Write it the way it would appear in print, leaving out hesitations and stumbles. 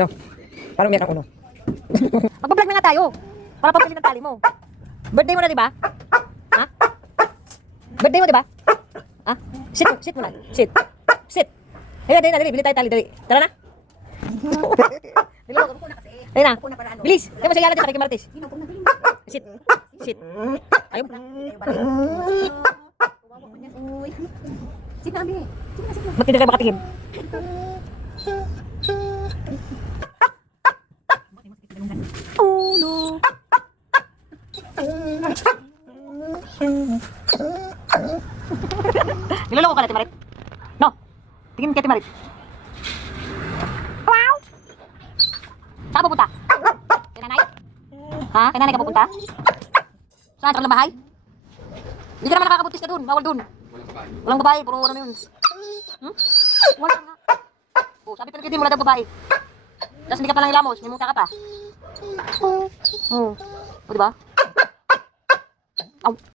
No? Paano umiyak ang uno? Magbablog na nga tayo. Para pagkalit ang tali mo. Birthday mo na, di ba? Ha? Birthday mo, di ba? Ha? Sit muna. Sit. Dali. Bili tayo tali, dali. Tara na. Dali na. Bilis. Kaya mo siya natin, pakikimaratis. Sit. Ayaw mo na. Sit na, Abi. Ba't hindi ka makatingin? Oh, no. Niloloko ka na, Timarit? No. Tingin kay Timarit. Wow! Saan ka pupunta? Kay nanay? Ha? Kay nanay ka pupunta? Saan? Sa kabilang bahay? Hindi ka naman nakakabuntis ka dun. Bawal dun. Walang babae. Puro ano yun. Wala nga. Oh, sabi talaga din wala daw babae. Tapos hindi ka pa lang ilamos. May muta ka pa. Oh. O, diba? Aw.